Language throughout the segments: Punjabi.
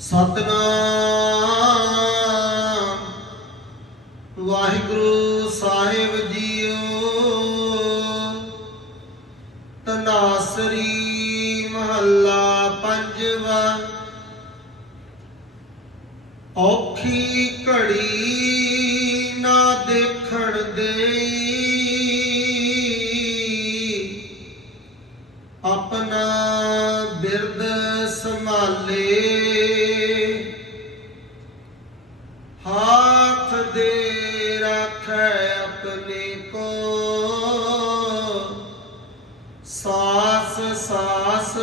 ਸਤਨਾਮ। ਵਾਹਿਗੁਰੂ ਸਾਹਿਬ ਜੀਓ। ਤਨਾਸਰੀ ਮਹੱਲਾ ਪੰਜਵਾ। ਔਖੀ ਘੜੀ ਨਾ ਦੇਖਣ ਦੇਈ। ਆਪਣਾ ਬਿਰਦ ਸੰਭਾਲੇ।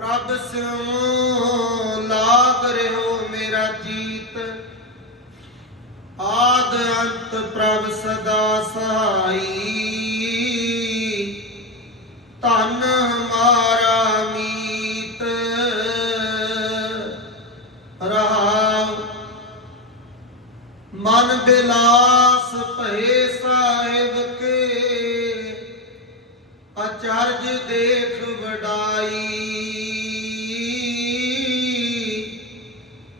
ਪ੍ਰਭ ਸਿਉ ਲਾਗ ਰਹਿਓ ਮੇਰਾ ਜੀਤ। ਆਦ ਅੰਤ ਪ੍ਰਭ ਸਦਾ ਸਹਾਈ। ਧਨ ਹਮਾਰਾ ਮੀਤ। ਰਹਾਉ। ਮਨ ਬਿਲਾਸ ਭਏ ਸਾਹਿਬ ਕੇ। ਅਚਰਜ ਦੇਖ ਵਡਾਈ।